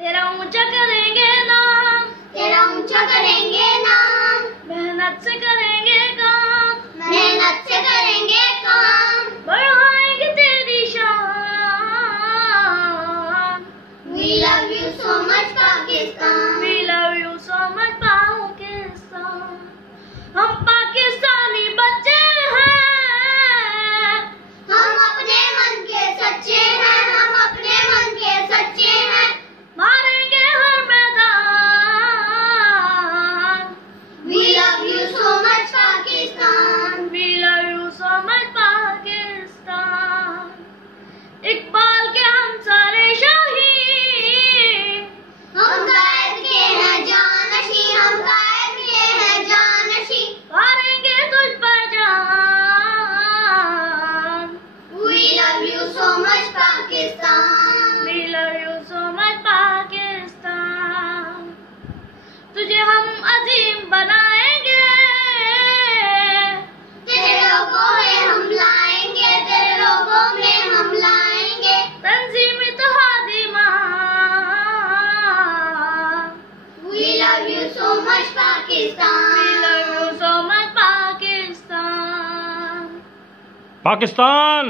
तेरा ऊंचा करेंगे नाम, तेरा ऊंचा करेंगे नाम, मेहनत से करेंगे काम, मेहनत से करेंगे काम, बढ़ाएंगे तेरी शान। We love you so much Pakistan, We love you so much Pakistan. हम पाकिस्तानी बच्चे हैं, हम अपने मन के सच्चे हैं, हम अपने मन के सच्चे हैं, मारेंगे हर मैदान। We love you so much Pakistan, We love you so much Pakistan. Iqbal के हम सारे शहीद, हम कायद के हैं जानशी, हम कायद के हैं जानशी, मारेंगे तुझ पर जान। We love you so much Pakistan, We love you so much Pakistan. तुझे हम अजीम बनाएंगे, तेरे लोगों में हम लाएंगे, तेरे लोगों में हम लाएंगे, तंजीम इत्तेहादी मान। We love you so much Pakistan, We love you so much Pakistan. Pakistan.